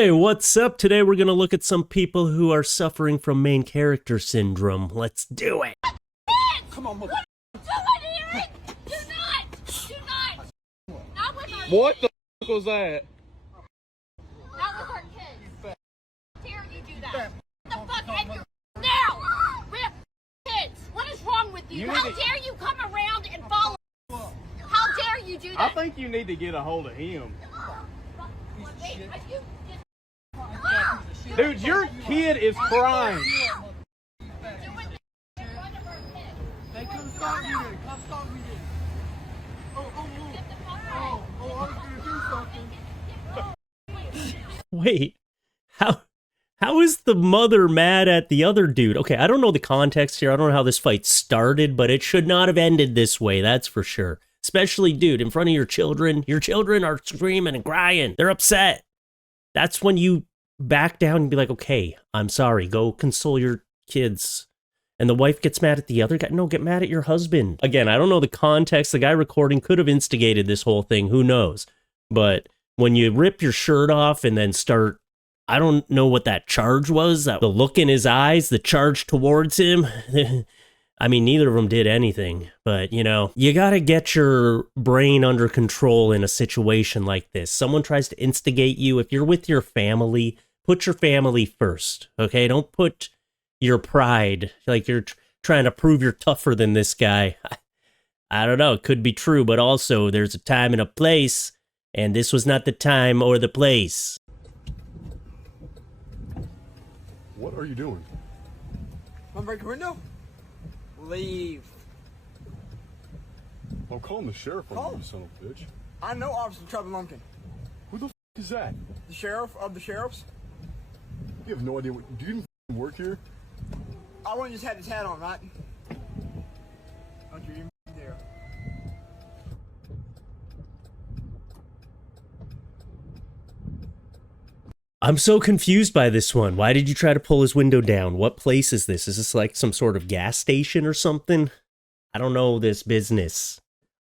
Hey, what's up? Today we're going to look at some people who are suffering from main character syndrome. Let's do it. Come on, mother. Do it, Eric! Do not! Do not! Not with our What the f was that? Not with our kids. How dare you do that? Get the fuck out of here now! We have kids. What is wrong with you? How dare you come around and follow us? How dare you do I that? think you need to get a hold of him. Wait, are you... Dude, your kid is crying. doing this in front of our kids? Hey, come stop me then. Come stop me then. Get the fuck out. I was gonna do something. Wait, how is the mother mad at the other dude? Okay, I don't know the context here. I don't know how this fight started, but it should not have ended this way, that's for sure. Especially, dude, in front of your children. Your children are screaming and crying. They're upset. That's when you back down and be like, okay, I'm sorry. Go console your kids. And the wife gets mad at the other guy. No, get mad at your husband. Again, I don't know the context. The guy recording could have instigated this whole thing. Who knows? But when you rip your shirt off and then start, I don't know what that charge was. The look in his eyes, the charge towards him. I mean, neither of them did anything, but you know, you gotta get your brain under control in a situation like this. Someone tries to instigate you. If you're with your family, put your family first, okay? Don't put your pride, like you're trying to prove you're tougher than this guy. I don't know, it could be true, but also there's a time and a place, and this was not the time or the place. What are you doing? Want to break a window? Leave. I'm calling the sheriff on Call you, him. son of a bitch. I know Officer Trevor Lumpkin, Who the f is that? the sheriff of the sheriffs. You have no idea what. Do you even f work here? I want to just have his hat on, right? Don't you even there. I'm so confused by this one. Why did you try to pull his window down? What place is this? Is this like some sort of gas station or something? I don't know this business.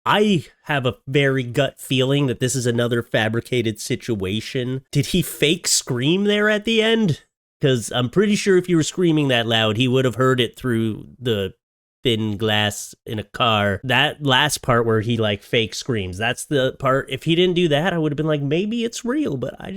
I have a very gut feeling that this is another fabricated situation. Did he fake scream there at the end? Because I'm pretty sure if you were screaming that loud, he would have heard it through the thin glass in a car. That last part where he like fake screams, that's the part. If he didn't do that, I would have been like, maybe it's real, but I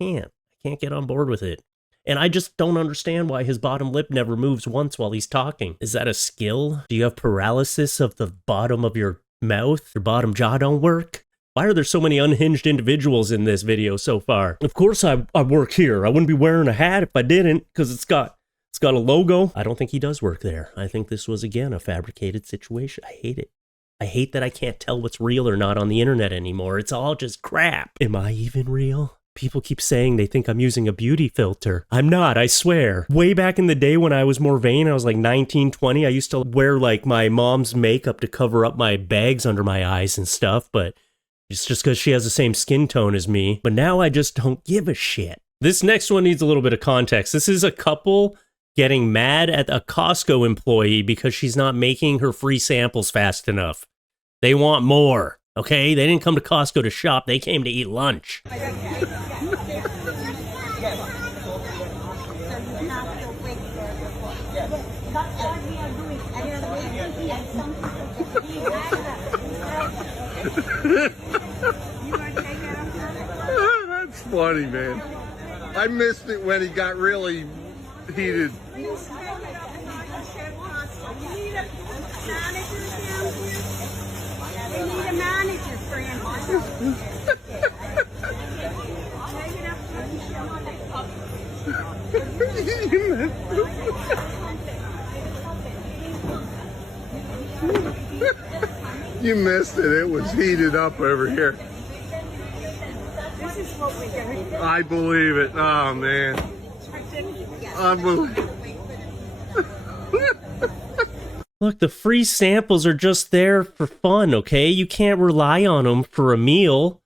can't get on board with it. And I just don't understand why his bottom lip never moves once while he's talking. Is that a skill? Do you have paralysis of the bottom of your mouth? Your bottom jaw don't work? Why are there so many unhinged individuals in this video so far? Of course I work here. I wouldn't be wearing a hat if I didn't, because it's got a logo. I don't think he does work there. I think this was, again, a fabricated situation. I hate it. I hate that I can't tell what's real or not on the internet anymore. It's all just crap. Am I even real? People keep saying they think I'm using a beauty filter. I'm not, I swear. Way back in the day when I was more vain, I was like 19, 20, I used to wear like my mom's makeup to cover up my bags under my eyes and stuff, but it's just because she has the same skin tone as me. But now I just don't give a shit. This next one needs a little bit of context. This is a couple getting mad at a Costco employee because she's not making her free samples fast enough. They want more, okay? They didn't come to Costco to shop, they came to eat lunch. That's funny, man. I missed it when he got really heated. You missed it. It was heated up over here. This is what we're going to do. I believe it. Oh, man. I believe. Look, the free samples are just there for fun, okay? You can't rely on them for a meal,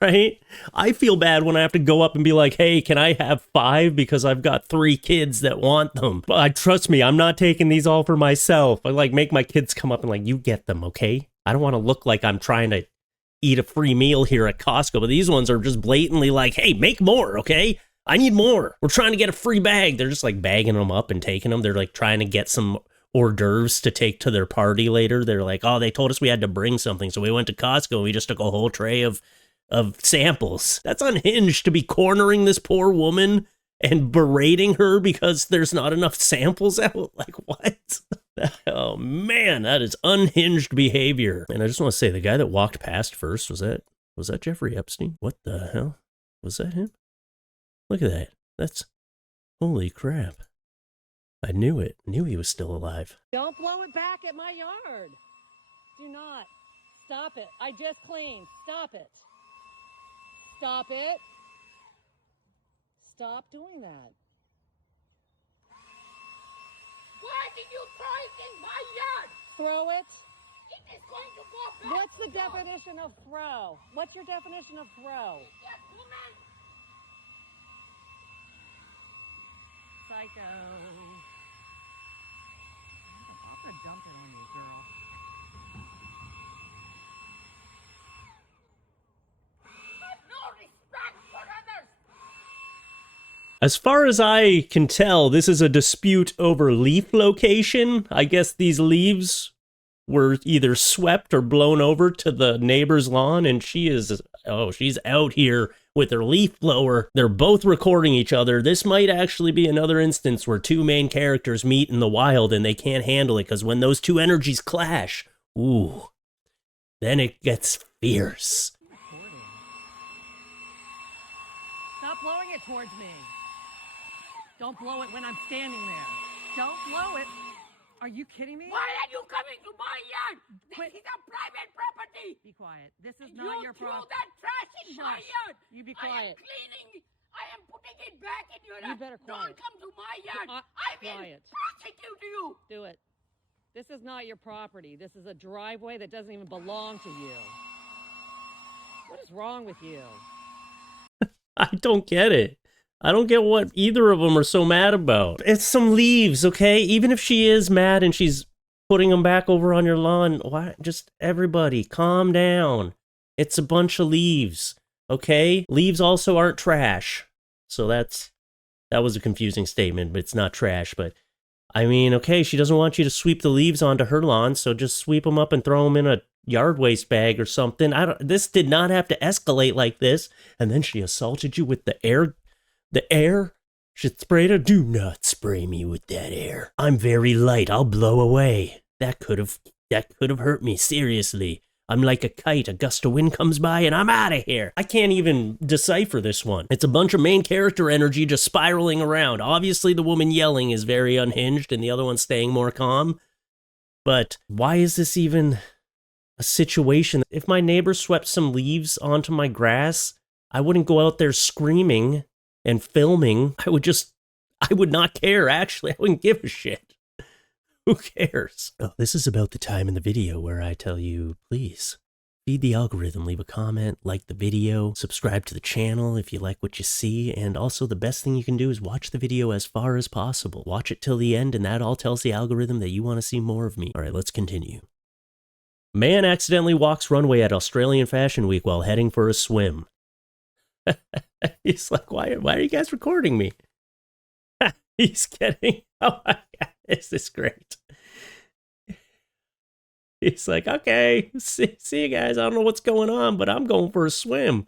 right? I feel bad when I have to go up and be like, hey, can I have 5 because I've got 3 kids that want them? But trust me, I'm not taking these all for myself. I like make my kids come up and like, you get them, okay? I don't want to look like I'm trying to eat a free meal here at Costco, but these ones are just blatantly like, hey, make more, okay? I need more. We're trying to get a free bag. They're just like bagging them up and taking them. They're like trying to get some hors d'oeuvres to take to their party later. They're like, oh, they told us we had to bring something, so we went to Costco and we just took a whole tray of samples. That's unhinged to be cornering this poor woman and berating her because there's not enough samples out. Like, what? Oh man, that is unhinged behavior. And I just want to say, the guy that walked past first, was that Jeffrey Epstein? What the hell? Was that him? Look at that. That's, holy crap. I knew it. Knew he was still alive. Don't blow it back at my yard. Do not. Stop it. I just cleaned. Stop it. Stop it. Stop doing that. Why did you throw it in my yard? Throw it. It is going to go back. What's the definition of throw? What's your definition of throw? Yes, woman. Psycho. I'm gonna dump it on you, girl. Have no respect for others. As far as I can tell, this is a dispute over leaf location. I guess these leaves were either swept or blown over to the neighbor's lawn, and she's out here with her leaf blower. They're both recording each other. This might actually be another instance where two main characters meet in the wild and they can't handle it, because when those two energies clash, ooh, then it gets fierce. Stop blowing it towards me. Don't blow it when I'm standing there. Don't blow it. Are you kidding me? Why are you coming to my yard? Quit. This is a private property. Be quiet. This is not your You threw problem. that trash in my Shush. yard. You be I am quiet. cleaning. I am putting it back in your You yard. better Don't quiet. come to my yard. I will Quiet. prosecute you. Do it. This is not your property. This is a driveway that doesn't even belong to you. What is wrong with you? I don't get it. I don't get what either of them are so mad about. It's some leaves, okay? Even if she is mad and she's putting them back over on your lawn, why? Just everybody, calm down. It's a bunch of leaves, okay? Leaves also aren't trash. So that was a confusing statement, but it's not trash. But I mean, okay, she doesn't want you to sweep the leaves onto her lawn, so just sweep them up and throw them in a yard waste bag or something. This did not have to escalate like this. And then she assaulted you with the air. The air? She sprayed her? Do not spray me with that air. I'm very light. I'll blow away. That could have hurt me, seriously. I'm like a kite. A gust of wind comes by and I'm out of here. I can't even decipher this one. It's a bunch of main character energy just spiraling around. Obviously, the woman yelling is very unhinged and the other one staying more calm. But why is this even a situation? If my neighbor swept some leaves onto my grass, I wouldn't go out there screaming and filming. I would not care, actually. I wouldn't give a shit. Who cares? Oh, this is about the time in the video where I tell you, please, feed the algorithm, leave a comment, like the video, subscribe to the channel if you like what you see, and also the best thing you can do is watch the video as far as possible. Watch it till the end, and that all tells the algorithm that you want to see more of me. All right, let's continue. Man accidentally walks runway at Australian Fashion Week while heading for a swim. He's like, why are you guys recording me? He's getting, oh my God, this is great. He's like, okay, see you guys. I don't know what's going on, but I'm going for a swim.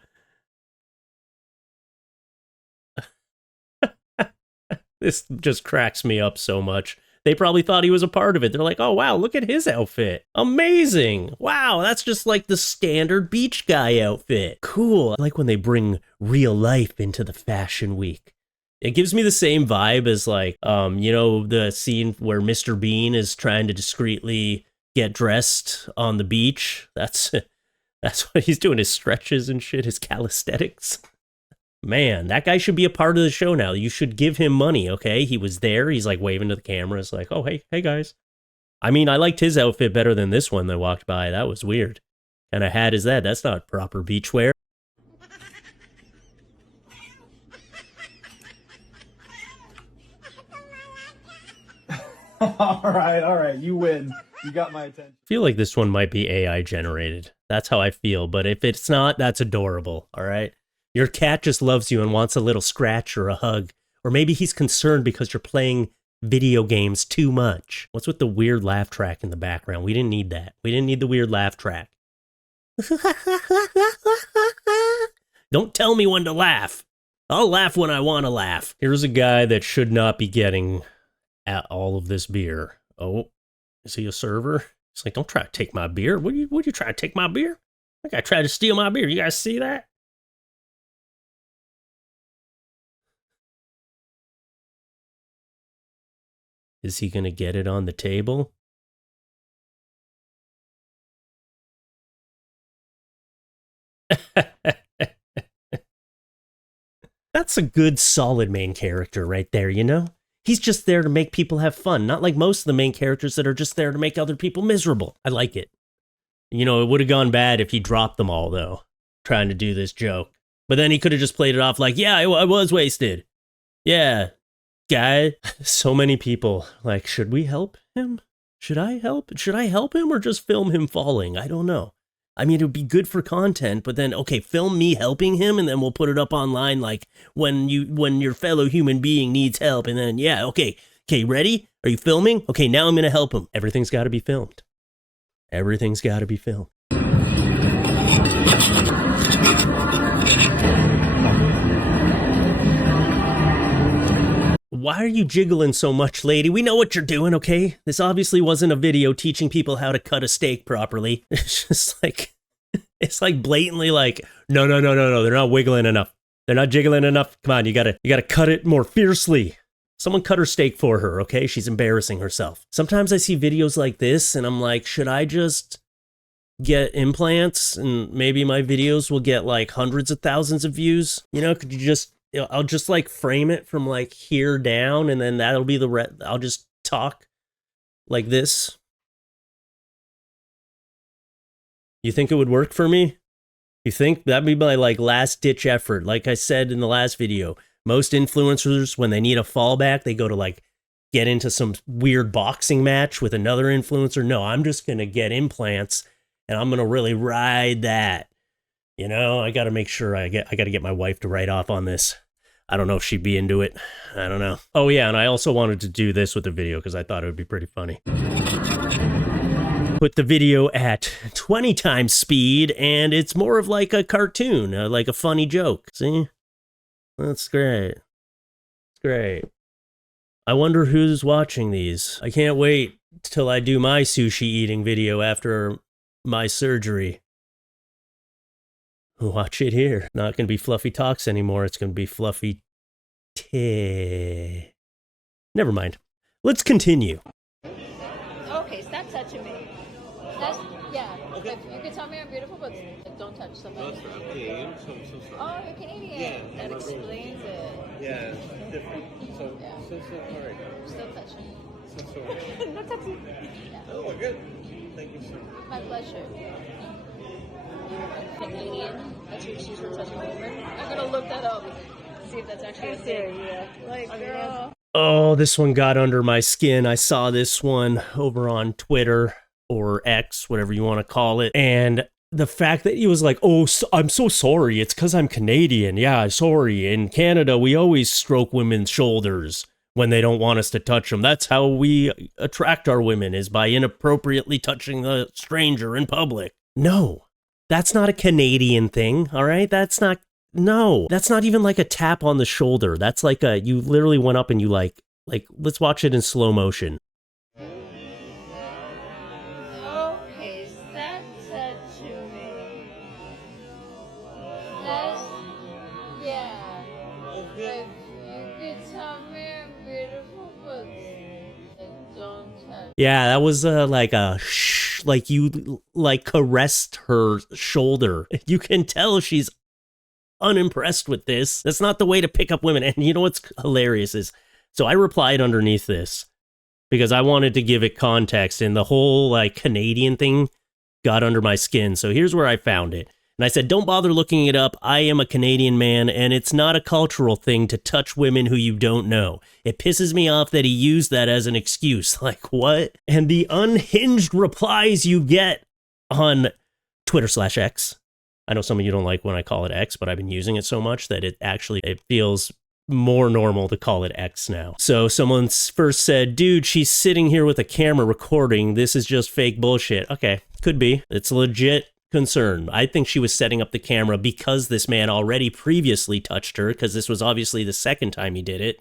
This just cracks me up so much. They probably thought he was a part of it. They're like, oh, wow, look at his outfit. Amazing. Wow, that's just like the standard beach guy outfit. Cool. I like when they bring real life into the fashion week. It gives me the same vibe as like, you know, the scene where Mr. Bean is trying to discreetly get dressed on the beach. That's what he's doing, his stretches and shit, his calisthenics. Man, that guy should be a part of the show now. You should give him money, okay? He was there. He's like waving to the camera. It's like, oh, hey guys. I mean, I liked his outfit better than this one that walked by. That was weird. Kind of hat is that? That's not proper beach wear. All right, you win. You got my attention. I feel like this one might be AI generated. That's how I feel. But if it's not, that's adorable, all right? Your cat just loves you and wants a little scratch or a hug. Or maybe he's concerned because you're playing video games too much. What's with the weird laugh track in the background? We didn't need that. We didn't need the weird laugh track. Don't tell me when to laugh. I'll laugh when I want to laugh. Here's a guy that should not be getting at all of this beer. Oh, is he a server? He's like, don't try to take my beer. Would you try to take my beer? That guy tried to steal my beer. You guys see that? Is he going to get it on the table? That's a good, solid main character right there, you know? He's just there to make people have fun, not like most of the main characters that are just there to make other people miserable. I like it. You know, it would have gone bad if he dropped them all, though, trying to do this joke. But then he could have just played it off like, yeah, I was wasted. Yeah, guy. So many people, like, should we help him? Should I help him or just film him falling? I don't know. I mean, it would be good for content, but then, okay, film me helping him, and then we'll put it up online, like, when your fellow human being needs help, and then, yeah, okay, ready? Are you filming? Okay, now I'm gonna help him. Everything's gotta be filmed. Everything's gotta be filmed. Why are you jiggling so much, lady? We know what you're doing, okay? This obviously wasn't a video teaching people how to cut a steak properly. It's just like, it's like blatantly like, no, they're not wiggling enough. They're not jiggling enough. Come on, you gotta cut it more fiercely. Someone cut her steak for her, okay? She's embarrassing herself. Sometimes I see videos like this and I'm like, should I just get implants and maybe my videos will get like hundreds of thousands of views? You know, could you just, I'll just like frame it from like here down and then that'll be I'll just talk like this. You think it would work for me? You think that'd be my like last ditch effort? Like I said in the last video, most influencers, when they need a fallback, they go to like get into some weird boxing match with another influencer. No, I'm just going to get implants and I'm going to really ride that. You know, I got to make sure I got to get my wife to write off on this. I don't know if she'd be into it. I don't know. Oh yeah, and I also wanted to do this with the video because I thought it would be pretty funny. Put the video at 20 times speed and it's more of like a cartoon, like a funny joke. See? That's great. It's great. I wonder who's watching these. I can't wait till I do my sushi eating video after my surgery. Watch it here. Not going to be Fluffy Talks anymore. It's going to be Fluffy Never mind. Let's continue. Okay, stop touching me. That's, yeah. Okay. If you can tell me I'm beautiful, but don't touch somebody. Okay, so Oh, you're Canadian. Yeah. That explains it. yeah, different. So, Yeah. all right. Still touching. So. No touching. Yeah. Oh, good. Thank you, sir. My pleasure. Canadian. That's what she's for touching a woman. I'm gonna look that up. See if that's actually a thing. Yeah. Like, girl. Oh, this one got under my skin. I saw this one over on Twitter or X, whatever you want to call it. And the fact that he was like, oh, I'm so sorry. It's because I'm Canadian. Yeah, sorry. In Canada, we always stroke women's shoulders when they don't want us to touch them. That's how we attract our women, is by inappropriately touching the stranger in public. No, that's not a Canadian thing, all right? That's not even like a tap on the shoulder. That's like you literally went up and you like, let's watch it in slow motion. Okay, is that touching me? That's, yeah. If you could tell me I'm beautiful, but don't touch. Yeah, that was like a shh, like you like caressed her shoulder. You can tell she's unimpressed with this. That's not the way to pick up women. And you know what's hilarious is, so I replied underneath this because I wanted to give it context, and the whole like Canadian thing got under my skin. So here's where I found it. And I said, don't bother looking it up. I am a Canadian man, and it's not a cultural thing to touch women who you don't know. It pisses me off that he used that as an excuse. Like, what? And the unhinged replies you get on Twitter/X. I know some of you don't like when I call it X, but I've been using it so much that it feels more normal to call it X now. So someone first said, dude, she's sitting here with a camera recording. This is just fake bullshit. Okay, could be. It's a legit concern. I think she was setting up the camera because this man already previously touched her, because this was obviously the second time he did it.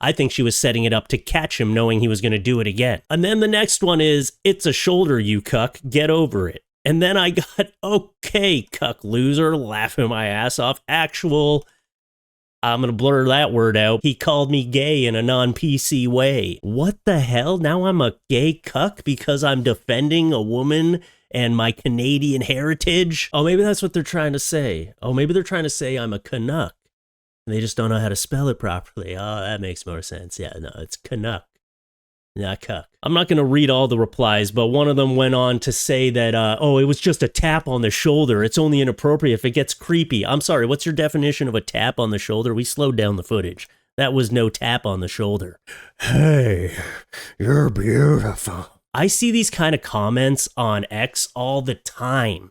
I think she was setting it up to catch him, knowing he was going to do it again. And then the next one is, it's a shoulder, you cuck. Get over it. And then I got, okay, cuck loser, laughing my ass off. Actual, I'm going to blur that word out. He called me gay in a non-PC way. What the hell? Now I'm a gay cuck because I'm defending a woman and my Canadian heritage? Oh, maybe that's what they're trying to say. Oh, maybe they're trying to say I'm a Canuck. They just don't know how to spell it properly. Oh, that makes more sense. Yeah, no, it's Canuck. Not cuck. I'm not going to read all the replies, but one of them went on to say that, oh, it was just a tap on the shoulder. It's only inappropriate if it gets creepy. I'm sorry, what's your definition of a tap on the shoulder? We slowed down the footage. That was no tap on the shoulder. Hey, you're beautiful. I see these kind of comments on X all the time.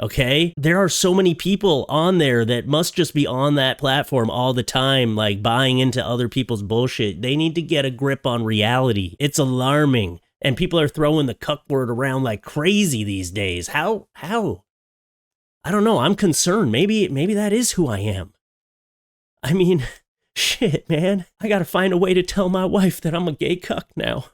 Okay? There are so many people on there that must just be on that platform all the time, like buying into other people's bullshit. They need to get a grip on reality. It's alarming. And people are throwing the cuck word around like crazy these days. How? I don't know. I'm concerned. Maybe that is who I am. I mean, shit, man. I gotta find a way to tell my wife that I'm a gay cuck now.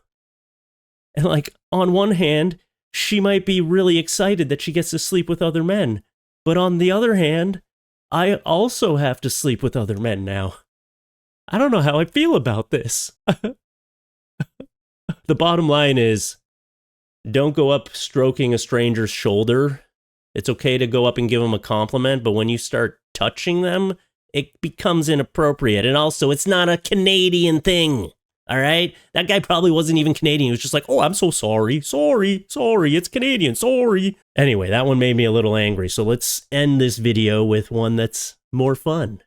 And like, on one hand, she might be really excited that she gets to sleep with other men. But on the other hand, I also have to sleep with other men now. I don't know how I feel about this. The bottom line is, don't go up stroking a stranger's shoulder. It's okay to go up and give them a compliment, but when you start touching them, it becomes inappropriate. And also, it's not a Canadian thing. All right? That guy probably wasn't even Canadian. He was just like, oh, I'm so sorry. Sorry. It's Canadian. Sorry. Anyway, that one made me a little angry. So let's end this video with one that's more fun.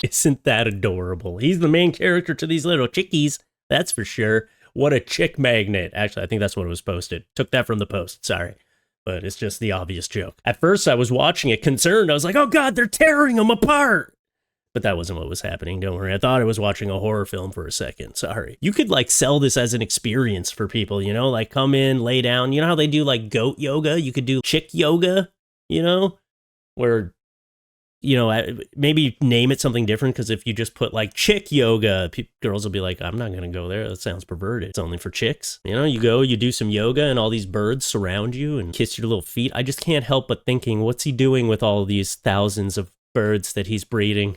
Isn't that adorable? He's the main character to these little chickies, that's for sure. What a chick magnet. Actually, I think that's what it was posted. Took that from the post, sorry. But it's just the obvious joke. At first, I was watching it concerned. I was like, oh God, they're tearing them apart. But that wasn't what was happening, don't worry. I thought I was watching a horror film for a second, sorry. You could like sell this as an experience for people, you know? Like come in, lay down. You know how they do like goat yoga? You could do chick yoga, you know? Where, you know, maybe name it something different, because if you just put like chick yoga, girls will be like, I'm not going to go there. That sounds perverted. It's only for chicks. You know, you go, you do some yoga and all these birds surround you and kiss your little feet. I just can't help but thinking, what's he doing with all these thousands of birds that he's breeding?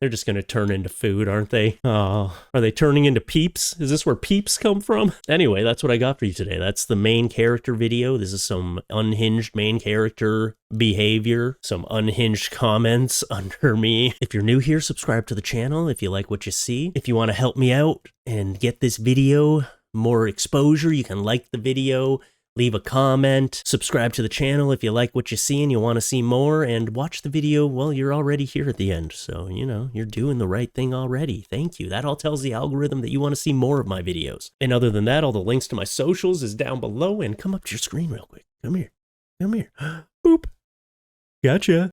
They're just going to turn into food, aren't they? Oh, are they turning into peeps? Is this where peeps come from? Anyway, that's what I got for you today. That's the main character video. This is some unhinged main character behavior, some unhinged comments under me. If you're new here, subscribe to the channel if you like what you see. If you want to help me out and get this video more exposure, you can like the video, leave a comment, subscribe to the channel if you like what you see and you want to see more, and watch the video. Well, you're already here at the end, so, you know, you're doing the right thing already. Thank you. That all tells the algorithm that you want to see more of my videos. And other than that, all the links to my socials is down below, and come up to your screen real quick. Come here. Come here. Boop. Gotcha.